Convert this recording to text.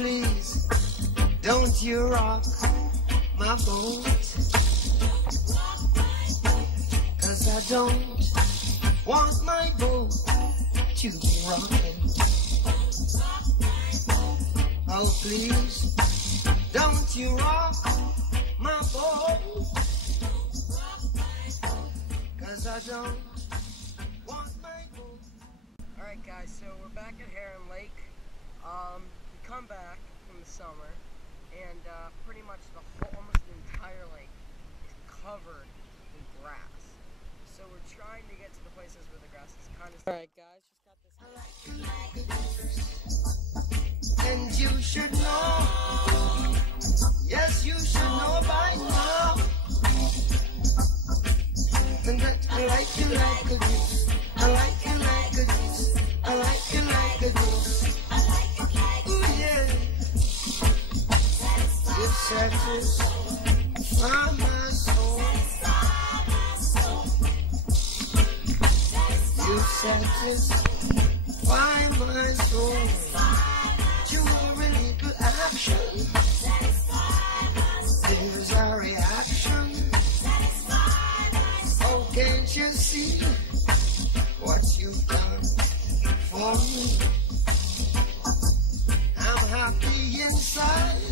please, don't you rock my boat, 'cause I don't want my boat to be rocking. Oh, please, don't you rock my boat, 'cause I don't want my boat. Alright guys, so we're back at Heron Lake. We come back from the summer, and pretty much almost the entire lake is covered in grass. So we're trying to get to the places where the grass is kind of... Alright guys, just got this... And you should know, yes you should know by now, and that I like you like a goose, I like you like a goose, I like you like a goose. Ooh yeah, you satisfy my soul, you satisfy my soul. You every little action is a reaction. Oh, can't you see what you've done for me? I'm happy inside,